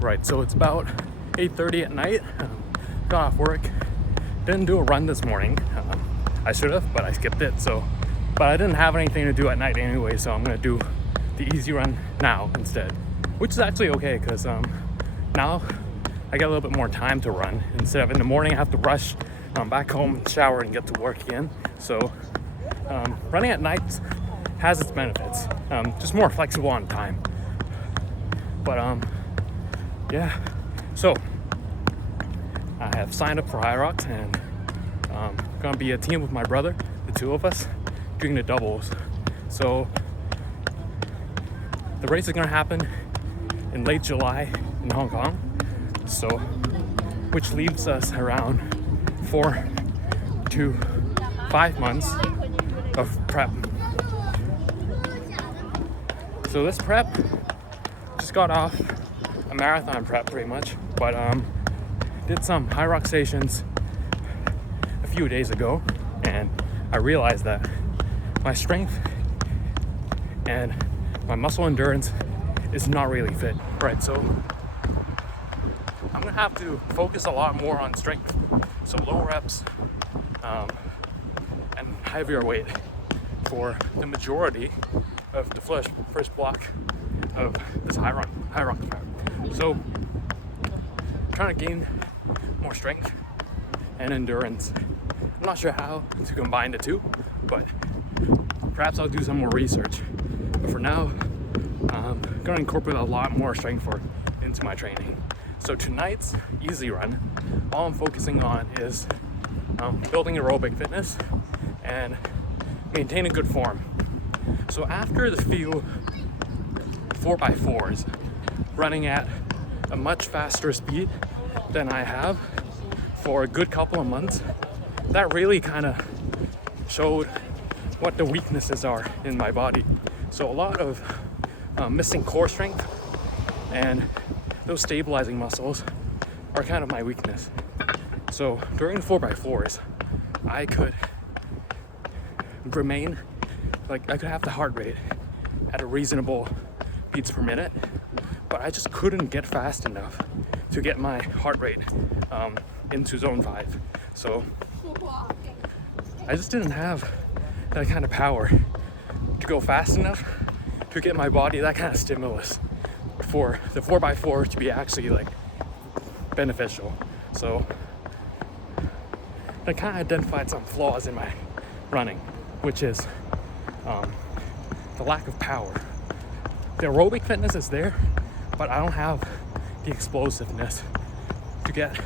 Right, so it's about 8:30 at night. Got off work. Didn't do a run this morning. I should have, but I skipped it. But I didn't have anything to do at night anyway, so I'm gonna do the easy run now instead, which is actually okay because now I get a little bit more time to run instead of in the morning I have to rush back home, shower, and get to work again. So running at night has its benefits. Just more flexible on time. But yeah, so I have signed up for HYROX and gonna be a team with my brother, the two of us, doing the doubles. So the race is gonna happen in late July in Hong Kong, so which leaves us around 4 to 5 months of prep. So this prep just got off a marathon prep pretty much, but did some HYROX stations a few days ago, and I realized that my strength and my muscle endurance is not really fit. Right, so I'm gonna have to focus a lot more on strength, so low reps and heavier weight for the majority of the first block of this HYROX prep. So I'm trying to gain more strength and endurance. I'm not sure how to combine the two, but perhaps I'll do some more research. But for now, I'm gonna incorporate a lot more strength work into my training. So tonight's easy run, all I'm focusing on is building aerobic fitness and maintaining good form. So after the few 4x4s, running at a much faster speed than I have for a good couple of months, that really kind of showed what the weaknesses are in my body. So a lot of missing core strength and those stabilizing muscles are kind of my weakness. So during the 4x4s, I could remain, I could have the heart rate at a reasonable beats per minute, but I just couldn't get fast enough to get my heart rate into zone 5. So I just didn't have that kind of power to go fast enough to get my body that kind of stimulus for the 4x4 to be actually beneficial. So I kind of identified some flaws in my running, which is the lack of power. The aerobic fitness is there, but I don't have the explosiveness to get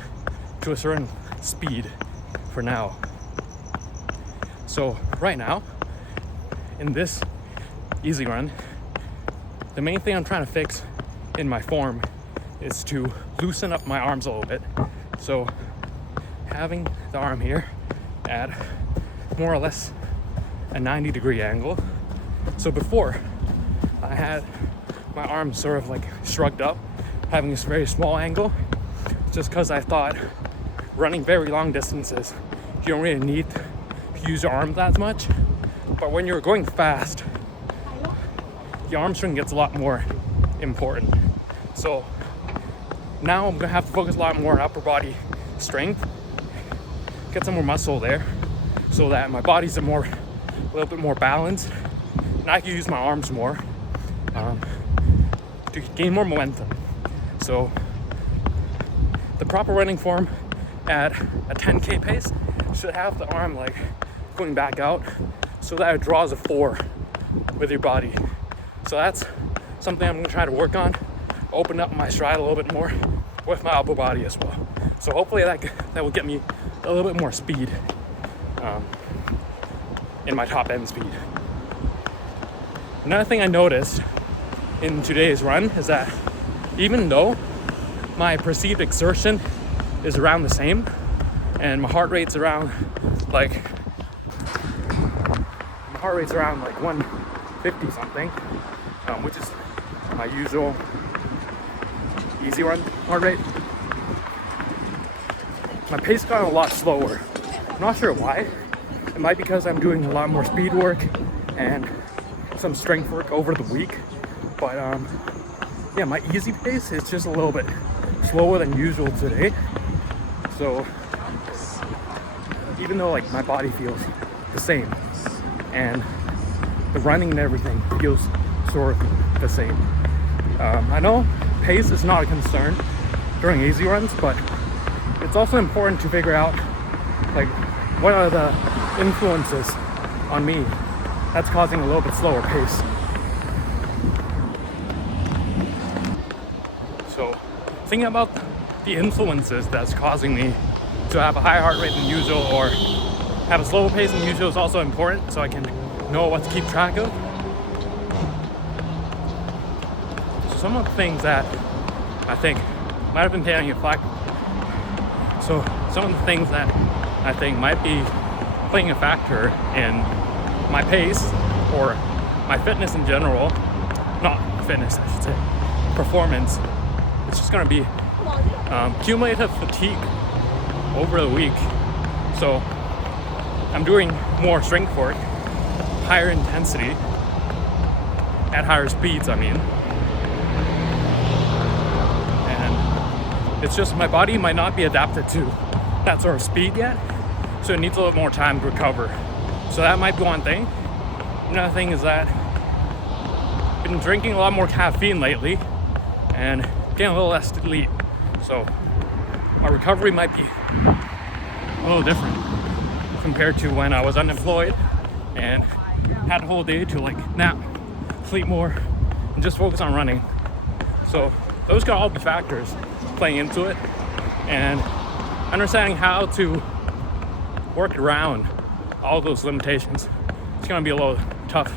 to a certain speed for now. So right now, in this easy run, the main thing I'm trying to fix in my form is to loosen up my arms a little bit. So having the arm here at more or less a 90-degree angle. So before, I had my arms sort of shrugged up, having this very small angle, just because I thought running very long distances, you don't really need to use your arms that much. But when you're going fast, the arm string gets a lot more important. So now I'm gonna have to focus a lot more on upper body strength, get some more muscle there, so that my body's a little bit more balanced, and I can use my arms more to gain more momentum. So the proper running form at a 10K pace should have the arm going back out so that it draws a 4 with your body. So that's something I'm gonna try to work on, open up my stride a little bit more with my upper body as well. So hopefully that will get me a little bit more speed in my top end speed. Another thing I noticed in today's run is that even though my perceived exertion is around the same and my heart rate's around 150 something, which is my usual easy run heart rate, my pace got a lot slower. I'm not sure why. It might be because I'm doing a lot more speed work and some strength work over the week, but yeah, my easy pace is just a little bit slower than usual today. So even though like my body feels the same and the running and everything feels sort of the same. I know pace is not a concern during easy runs, but it's also important to figure out like what are the influences on me that's causing a little bit slower pace. So thinking about the influences that's causing me to have a higher heart rate than usual or have a slower pace than usual is also important, so I can know what to keep track of. So some of the things that I think might have been paying a flack. So some of the things that I think might be playing a factor in my pace or my fitness in general, not fitness I should say, performance, it's just going to be cumulative fatigue over the week. So I'm doing more strength work, higher intensity, at higher speeds, I mean. And it's just my body might not be adapted to that sort of speed yet, so it needs a little more time to recover. So that might be one thing. Another thing is that I've been drinking a lot more caffeine lately and getting a little less sleep. So my recovery might be a little different compared to when I was unemployed and had a whole day to like nap, sleep more, and just focus on running. So those could all be factors playing into it, and understanding how to work around all those limitations. It's gonna be a little tough,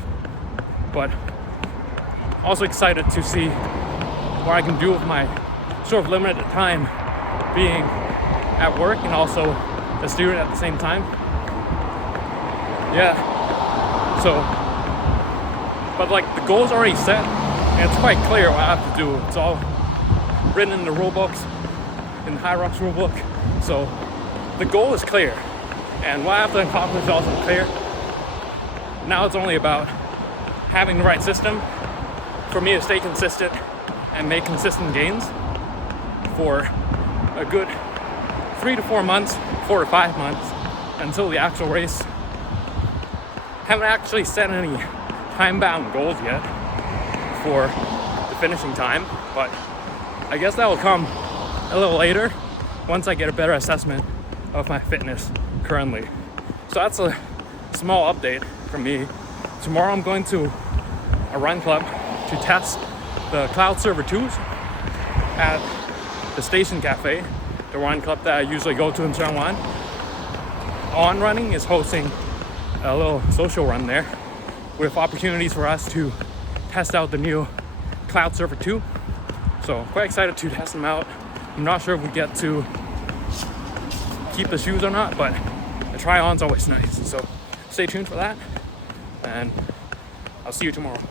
but also excited to see what I can do with my sort of limited time being at work and also a student at the same time. Yeah, so, but like the goal's already set and it's quite clear what I have to do. It's all written in the rule books, in the HYROX rulebook. So the goal is clear and what I have to accomplish is also clear. Now it's only about having the right system for me to stay consistent and make consistent gains for a good 3 to 4 months, 4 to 5 months until the actual race. Haven't actually set any time-bound goals yet for the finishing time, but I guess that will come a little later once I get a better assessment of my fitness currently. So that's a small update from me. Tomorrow I'm going to a run club to test the Cloudsurfer 2s at the Station Cafe, the run club that I usually go to in San Juan. On Running is hosting a little social run there with opportunities for us to test out the new Cloudsurfer 2. So quite excited to test them out. I'm not sure if we get to keep the shoes or not, but the try-on's always nice. So stay tuned for that, and I'll see you tomorrow.